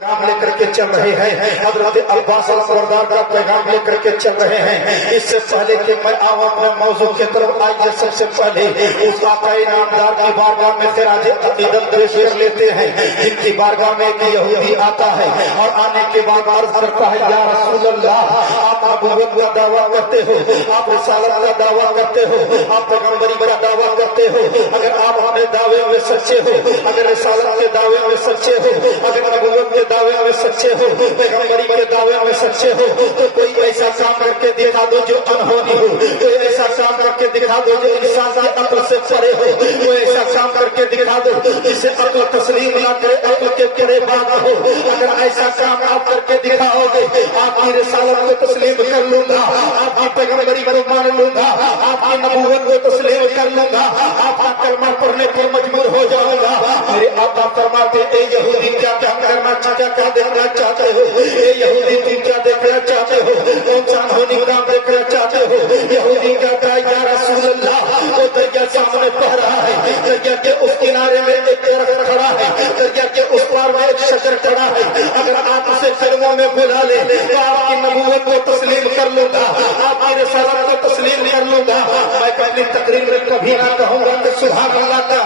पैगाम लेकर के चल रहे हैं। हजरत अब्बास सरदार का पैगाम लेकर के चल रहे हैं। इससे पहले कि मैं आऊं अपने मौजू की तरफ, आइए सबसे पहले उस आकाए नामदार की बारगाह में खिराज अकीदत पेश कर लेते हैं, जिनकी बारगाह में एक यहूदी आता है और आने के बाद अर्ज करता है, या रसूल अल्लाह, आप नबूवत का दावा करते हो, आप रिसालत का दावा करते हो, आप पैगम्बरी का दावा करते हो। अगर आप अपने दावे में सच्चे हो, अगर रिसालत के दावे में सच्चे हो, अगर नबूवत के दावे में सच्चे हो, पैगम्बरी के दावे में सच्चे हो, तो कोई ऐसा काम करके दिखा दो जो अनहोनी हो, कोई ऐसा काम करके दिखा दो जो इंसान की अक्ल से परे हो, कोई ऐसा काम करके दिखा दो जिसे अक्ल तस्लीम ना करे, अक्ल के करे बात हो। अगर ऐसा काम आप करके दिखाओगे, आपकी रिसालत को तस्लीम कर लूंगा, आपकी पैगम्बरी को मान लूंगा, आपकी नबूवत को तस्लीम कर लूंगा, आपका कलमा पढ़ने पर मजबूर हो जाऊंगा। मेरे आका फरमाते, ए यहूदी क्या क्या करना क्या देखना चाहते हो? ये यहूदी तुम क्या देखना चाहते हो? कौन सा अनहोनी काम देखना चाहते हो? यहूदी क्या कहा, या रसूल अल्लाह, वो दरिया सामने बह रहा है, दरिया के उस किनारे में एक दरख्त खड़ा है, दरिया के उस पार में एक शजर खड़ा है। अगर आप उसे फिल्मों में बुला ले तो आपकी नबूवत को तस्लीम कर लूंगा, आपकी रिसालत को तस्लीम कर लूंगा। मैं अपनी तकरीर में कभी ना कहूंगा कि सुभान अल्लाह का,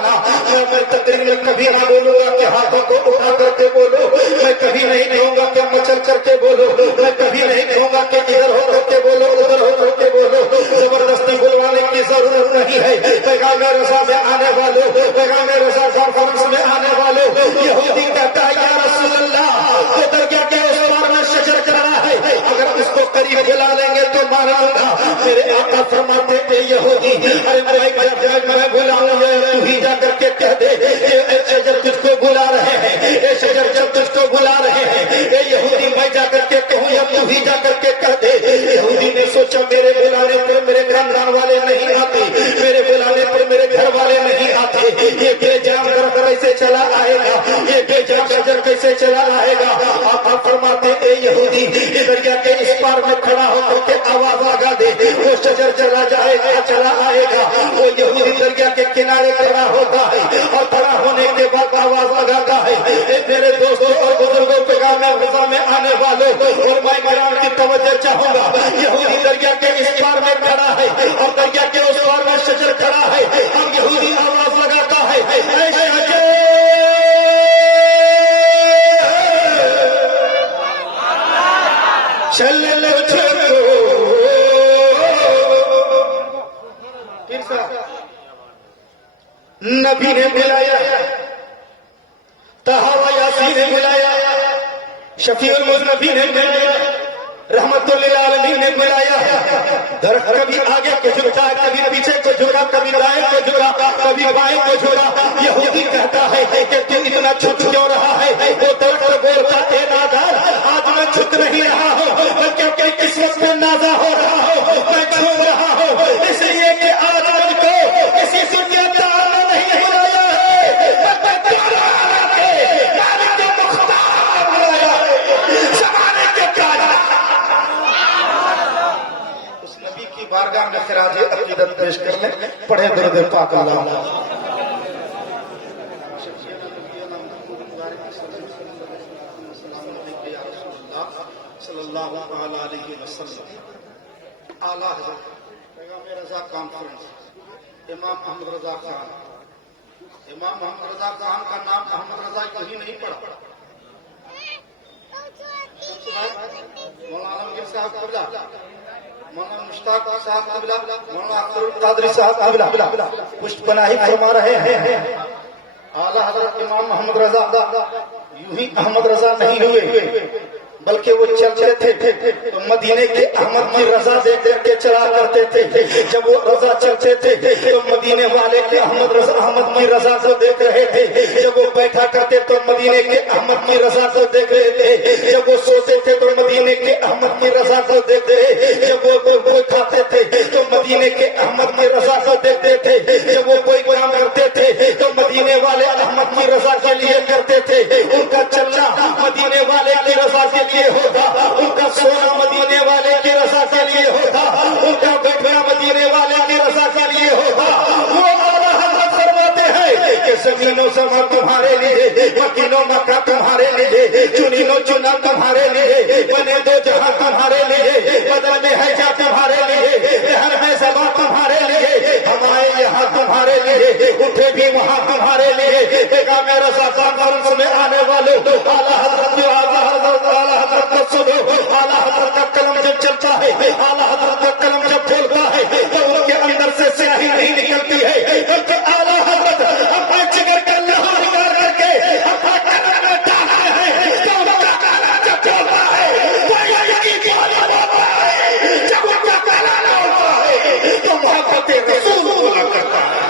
मैं अपनी तकरीर में कभी ना बोलूंगा कि हाथों को उठा करके बोलो, मैं कभी नहीं कहूंगा कि मचल करके बोलो, मैं कभी नहीं कहूंगा कि इधर हो करके बोलो, उधर हो करके बोलो। जबरदस्ती बुलवाने की जरूरत नहीं है। पैगाम रज़ा में आने वालों, पैगाम रज़ा कॉन्फ्रेंस में आने वालों, यहूदी कहता है, या रसूल अल्लाह, वो दरिया के उस पार में शजर कर रहा है, अगर उसको करीब बुला लेंगे तो मान लूंगा। मेरे आका फरमाते थे, यहूदी, अरे मैं बुलाऊंगा, तू ही जा करके कह दे, ये शजर तुझको बुला रहे हैं, ये शजर जब तुझको बुला रहे हैं। ये यहूदी, मैं जाकर के कहूँ या तू ही जाकर के कह दे? यहूदी ने सोचा, मेरे बुलाने पर मेरे खानदान वाले नहीं आते, मेरे बुलाने पर मेरे घर वाले नहीं आते, ये बेजान दरख्त कैसे चला आएगा, ये बेजान शजर कैसे चला आएगा? आप फरमाते, ए यहूदी, दरिया के इस पार में खड़ा होकर के आवाज लगा दे, वो शजर चला जाएगा, चला आएगा। वो यहूदी दरिया के किनारे खड़ा होता है और खड़ा होने के बाद आवाज लगाता है, मेरे दोस्तों और बुजुर्गों, पैगाम रज़ा में आने वालों, और मैं किराम की तवज्जो चाहूंगा। यहूदी दरिया के इस पार में खड़ा है और दरिया के उस पार में शजर खड़ा है। अब यहूदी आवाज लगाता है, ऐ शजर, चल लो चलो। नबी ने बुलाया, तहावा यासीन ने बुलाया, शफीउल मुज़नबी ने बुलाया, रहमतुल्लिल आलमीन ने बुलाया। दरख्त कभी आगे को झुकता है, कभी पीछे को झुका, कभी दाएं को झुका, कभी बाएं को झुका। यहूदी कहता है कि तू इतना झुक क्यों रहा है? वो दरख्त बोलता, ए नादान, आज मैं झुक नहीं रहा हूँ, क्योंकि किस्मत में नाज़ा हो रहा हूँ, मैं झूम रहा हूँ, इसलिए कि आज मुझको किसी दुनिया दार ने नहीं बुलाया है, बारगाह में खिराज अकीदत पेश करने पढ़े दर्द पाक अल्लाह। सल्लल्लाहु अलैहि वसल्लम। आला हज़रत पैगाम रज़ा कॉन्फ्रेंस, इमाम अहमद रज़ा खान। इमाम अहमद रज़ा खान का नाम अहमद रज़ा कहीं नहीं पड़ा। मौलाना आलमगीर साहब कबला, मौलाना मुश्ताक साहब कबला, मौलाना अख्तर कादरी साहब कबला पुष्पनाही फरमा रहे हैं। आला हज़रत इमाम अहमद रज़ा यूं ही अहमद रज़ा नहीं हुए, बल्कि वो चलते थे तो मदीने के अहमद की रजा देख देख के चला करते थे। जब वो रजा चलते थे तो मदीने वाले के अहमद की रजा को देख रहे थे। जब वो बैठा करते तो मदीने के अहमद की रजा को देख रहे थे। जब वो सोते थे तो मदीने के अहमद की रजा को देखते थे। जब वो खाते थे तो मदीने के अहमद की रजा को देखते थे। जब वो कोई काम करते थे तो मदीने वाले अहमद की रजा के लिए करते थे। उनका चलना मदीने वाले की रजा के लिए होता, उनका सोना मदीने वाले की रजा के लिए होता, उनका बैठना मदीने वाले की रजा के लिए होता। वो आला हज़रत फरमाते हैं कि زمینوں زماں تمہارے لیے، مکینوں مکہ تمہارے لیے، چنینوں چنا تمہارے لیے، بنے دو جہاں تمہارے لیے، بدن میں ہے جا تمہارے لیے، دہر میں زباں تمہارے لیے، ہم آئے یہاں تمہارے لیے، اٹھے بھی وہاں تمہارے لیے۔ پیغام رضا کانفرنس میں آنے والے اعلیٰ حضرت کا سنو، اعلیٰ حضرت کا قلم جب چلتا ہے، اعلیٰ حضرت کا قلم جب کھولتا ہے تو ان کے اندر سے سیاہی نہیں نکلتی ہے، بلکہ اعلیٰ حضرت اپنے جگر کا لہو نکال کر کے اپنا قلم میں ڈالتے ہیں۔ تو ان کا قلم جب کھولتا ہے وہ یہی بولی ہوتا ہے، جب ان کا قلم ہوتا ہے تو محبت رسول بولا کرتا ہے۔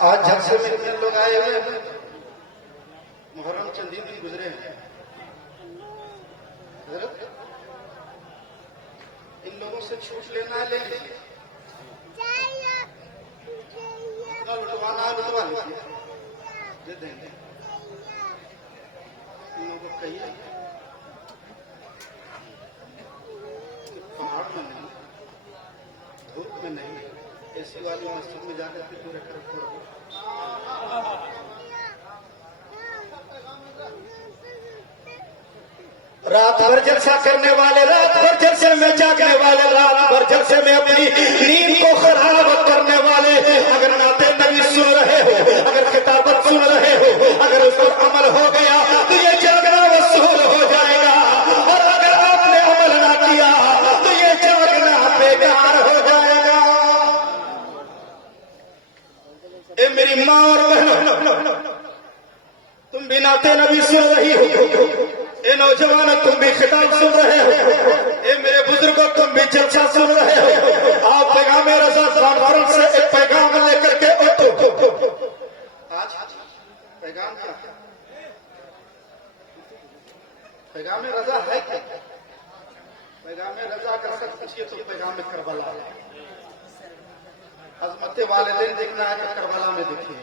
آج جلسے میں اتنے لوگ آئے ہوئے ہیں، محرم چند دن گزرے ہیں، حضرت ان لوگوں سے چھوٹ لینا لے لیں، لٹوانا لٹوا لیجیے، دے دیں گے ان لوگوں کو کہیے کہ پہاڑ میں نہیں، دھوپ میں نہیں، ایسی والی مسجد میں جا کر کے پورے کرتے ہو۔ رات بھر جلسہ کرنے والے، رات بھر جلسے میں جاگنے والے، رات بھر جلسے میں اپنی نیند کو خراب کرنے والے، اگر نعت نبی سن رہے ہو، اگر خطابت سن رہے ہو، اگر اس پر عمل ہو گیا تو یہ جاگنا وصول ہو جائے گا، اور اگر آپ نے عمل نہ کیا تو یہ جاگنا بیکار ہو جائے گا۔ اے میری ماں اور بہنوں، تم بھی نعت نبی سن رہی ہو، اے نوجوان تم بھی خطاب سن رہے ہو، اے میرے بزرگوں تم بھی جلسہ سن رہے ہو، آپ پیغام رضا کانفرنس سے ایک پیغام لے کر کے اٹھو۔ آج پیغام کیا ہے؟ پیغام رضا ہے کیا؟ پیغام رضا کا سچ پوچھیے تو پیغام کربلا ہے۔ عظمت والدین دیکھنا ہے تو کربلا میں دیکھیے،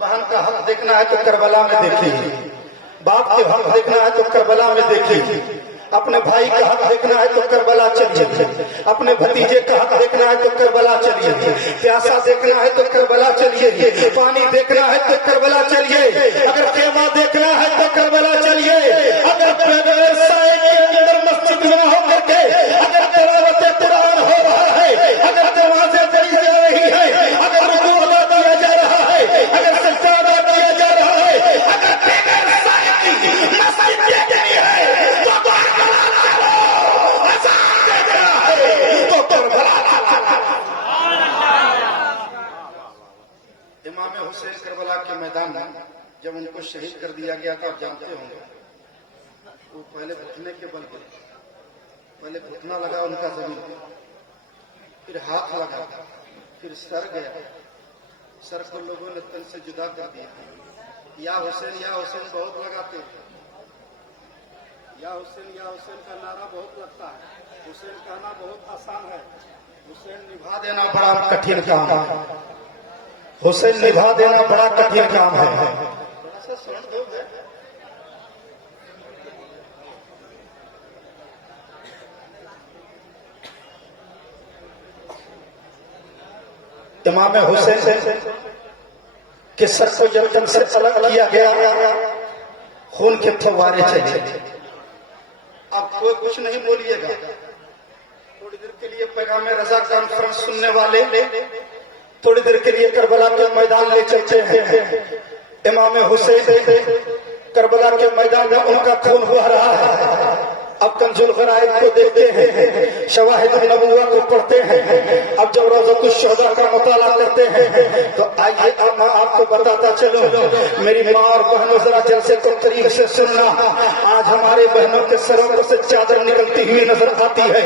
بہن کا حق دیکھنا ہے تو کربلا میں دیکھیے، باپ کے حق دیکھنا ہے تو کربلا میں دیکھیے، اپنے بھائی کا حق دیکھنا ہے تو کربلا چلیے، اپنے بھتیجے کا حق دیکھنا ہے تو کربلا چلیے، پیاسا دیکھنا ہے تو کربلا چلیے، پانی دیکھنا ہے تو کربلا چلیے، اگر خیمہ دیکھنا ہے تو کربلا چلیے، اگر سائے کے اندر مسجد میں ہو کر کے اگر تلاوت قرآن ہو رہا ہے، اگر نمازیں پڑھی جا رہی ہے، اگر رکوع ادا کیا جا رہا ہے، اگر سجدہ ادا کیا جا رہا ہے، اگر بغیر سائے کی مسجد دیکھنی ہے تو کربلا چلو، اذان دیکھنا ہے تو کربلا چلو۔ امام حسین کربلا کے میدان میں جب ان کو شہید کر دیا گیا تو آپ جانتے ہوں گے، وہ پہلے گھٹنے کے بل گئے، پہلے گھٹنا لگا ان کا زمین، پھر ہاتھ لگا، پھر سر گیا، سر کو لوگوں نے تن سے جدا کر دیا، یا حسین بہت لگاتے ہیں، یا حسین کا نعرہ بہت لگتا ہے، حسین کہنا بہت آسان ہے، حسین نبھا دینا بڑا کٹھن کام ہے، حسین نبھا دینا بڑا کٹھن کام ہے۔ تھوڑا سا سن دو گے، امام حسین کے سر کو جب دم سے الگ کیا گیا، خون کے فوارے چلے، اب کوئی کچھ نہیں بولیے گا، تھوڑی دیر کے لیے پیغام رضا کانفرنس سننے والے تھوڑی دیر کے لیے کربلا کے میدان لے چلتے ہیں۔ امام حسین کربلا کے میدان میں ان کا خون بہہ رہا ہے، اب کنز الغرائب کو دیکھتے ہیں، شواہد النبوہ کو پڑھتے ہیں، اب جب روضۃ الشہداء کا مطالعہ کرتے ہیں تو آئیے میں آپ کو بتاتا چلوں، میری ماں اور بہنوں ذرا جلسے کو قریب سے سننا، آج ہمارے بہنوں کے سروں سے چادر نکلتی ہوئی نظر آتی ہے،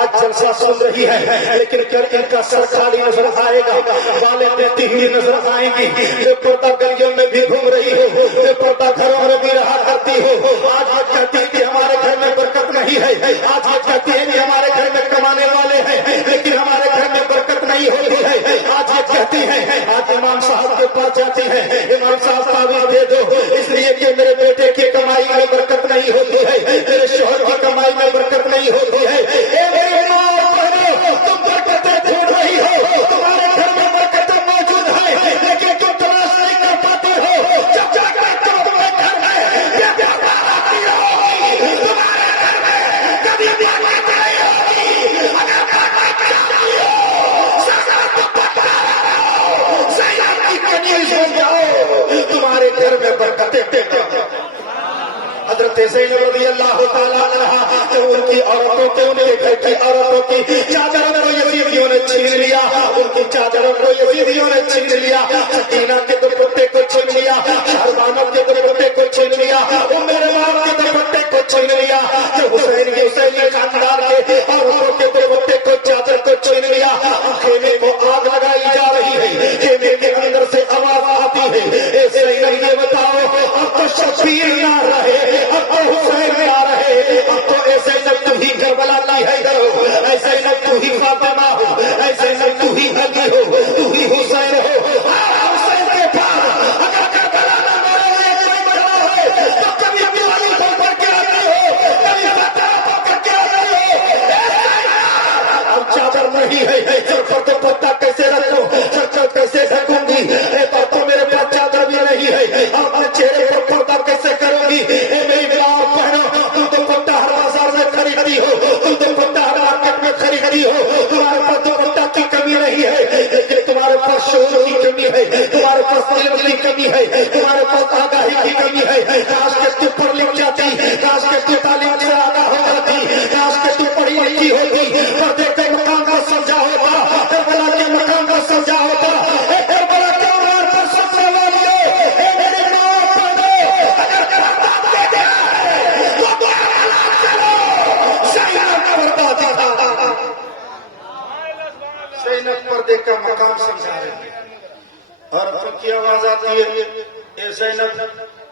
آج جلسہ سن رہی ہے لیکن کل ان کا سر خالی نظر آئے گا، بالیں دیتی ہوئی نظر آئیں گی، بے پردہ گلیوں میں بھی گھوم رہی ہو، بے پردہ گھروں میں بھی رہا کرتی ہو، آج یہ کہتی ہے کہ ہمارے گھر میں برکت نہیں ہے، آج یہ کہتی ہے کہ ہمارے گھر میں کمانے والے ہیں لیکن ہمارے گھر میں برکت نہیں ہوتی ہے، آج ये कहती है, आज इमाम साहब के पास जाती है, इमाम साहब तावीज़ दे दो, इसलिए कि मेरे बेटे की कमाई में बरकत नहीं होती है, मेरे शोहर की कमाई में बरकत नहीं होती है। ए मेरे माँ और बहनों, तुम बरकतें ढूंढ रही हो, तुम्हारे घर में बरकतें मौजूद है, लेकिन तुम तलाश नहीं कर पाती हो। जब जाकर तुम्हारे घर में ये व्यापार आती होगी, तुम्हारे घर में कभी बरकत नहीं होगी। अगर बरकत चाहती हो, सजात पक्का रहो, सजात की कनीज हो जाओ, तुम्हारे घर में बरकतें हजरत ज़ैनब रज़ी अल्लाह तआला अन्हा, तो उनकी औरतों के, उनके घर की औरतों की चादरों को यजीदियों ने छीन लिया, उनकी चादरों को यजीदियों ने छीन लिया, सकीना के दुपट्टे को छीन लिया, शहरबानों के दुपट्टे को छीन लिया, उम्मे रूमान के दुपट्टे को छीन लिया, जो हुसैनी खानदान के औरतों के दुपट्टे को, चादर को छीन लिया। खेमे को आग लगाई जा रही है, खेमे के अंदर से आवाज आती है, ए ज़ैनब ये बताओ, अब तो शबीर ना रहे, अब तो हुसैन आ रहे, अब तो ऐसे न तू ही करबला की हैदर हो, ऐसे न तू ही फातिमा हो, ऐसे न तू ही अली हो, तू ही हुसैन हो। हुसैन के पास अगर करबला में मेरे लिए कोई मरना है, तो कभी अपनी अली को पढ़ के आती हो, कभी फातिमा को पढ़ के आती हो। अब चादर नहीं है, सर पर तो पत्ता कैसे रखूं, सर कैसे ढकूंगी, तो मेरे पास चादर भी नहीं है, अपने चेहरे पर पर्दा कैसे करूंगी। खरीदती हो, तुम दुपट्टा हर मार्केट में खरीदती हो, तुम्हारे पास दुपट्टा की कमी नहीं है, लेकिन तुम्हारे पास शोर की कमी है, तुम्हारे पास इल्म की कमी है, तुम्हारे पास आगाही की कमी है। काश के तू पढ़ लिख जाती, काश के तू तालीम से आगाह हो जाती, काश के तू पढ़ी लिखी होती, पर्दे के मकाम को समझा होता, करबला के मकाम को समझा होता। करबला के उन्हार पर सबसे वाली मेरे माँ अगर खिताब दे दिया है तो ज़ैनब पर्दे का मकाम समझा रहे और उनकी आवाज आती है, ए ज़ैनब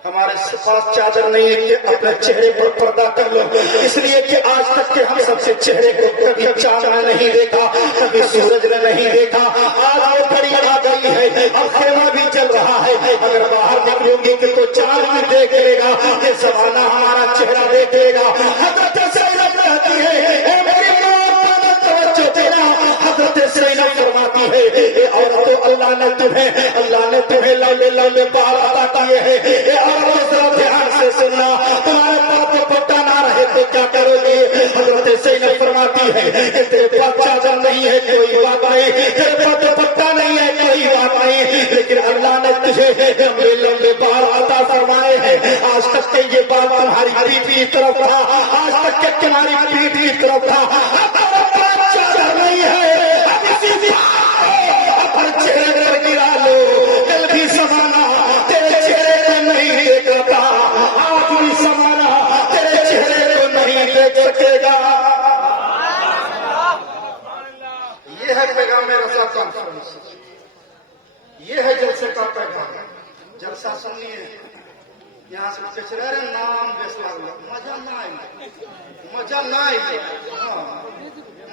हमारे पास चादर नहीं है कि अपने चेहरे पर पर्दा कर लो, इसलिए कि आज तक के हम सबसे चेहरे को कभी चांद ने नहीं देखा, कभी सूरज ने नहीं देखा। आज वो घड़ी आ गई है, अब खेमा भी चल रहा है, अगर बाहर निकलूंगी कि तो चांद भी देख लेगा, ये ज़माना हमारा चेहरा देख लेगा। हज़रत ज़ैनब कहती है, ए मेरी माँ तवज्जो देना, हज़रत ज़ैनब फरमाती है, ए औरतों अल्लाह ने तुम्हें लंबे लंबे बाल अता किए हैं, ध्यान से सुनना, तुम्हारे पास दुपट्टा ना रहे तो क्या करोगे। हज़रत ज़ैनब फरमाती है कि तेरे पास चादर नहीं है कोई बात नहीं, तेरे पास दुपट्टा नहीं है कोई बात नहीं, लेकिन अल्लाह ने तुझे लंबे लंबे बाल अता फरमाए हैं। आज तक के ये बाल तुम्हारी पीठ की तरफ था, आज तक के तुम्हारी पीठ की तरफ था, चादर नहीं है, हर चेहरे पर गिरा लो, कल भी समाना तेरे चेहरे को नहीं देखता, आज भी समाना तेरे चेहरे को नहीं देख सकेगा। ये है पैगाम रज़ा कॉन्फ्रेंस, ये है जलसे का पैगाम। जलसा सुनिए, यहाँ से कचरा नाम बेसला मजा ना आए, मजा ना आए,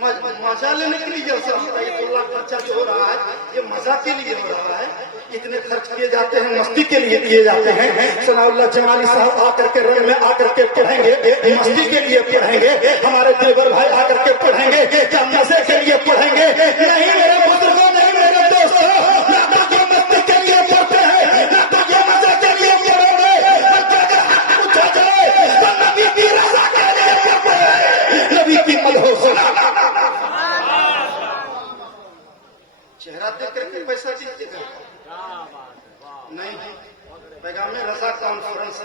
मजा लेने के लिए जलसा होता है। 2 लाख खर्चा जो हो रहा है ये मजा के लिए हो रहा है, इतने खर्च किए जाते हैं मस्ती के लिए किए जाते हैं। सनाउल्लाह जमाली साहब आकर के रंग में आकर के पढ़ेंगे, मस्ती के लिए पढ़ेंगे, हमारे देवर भाई आकर के पढ़ेंगे, क्या मजे के लिए पढ़ेंगे? नहीं मेरे बुजुर्गों, नहीं मेरे दोस्तों, ना तो ये मस्ती के लिए पढ़ते हैं, ना तो ये मजे के लिए पढ़ेंगे, बल्कि अगर हक पूछा जाए तो नबी की रज़ा के लिए पढ़ते हैं, नबी की मदह सुना। चेहरा देख करके पैसा दीजिएगा नहीं, पैगाम रज़ा कॉन्फ्रेंस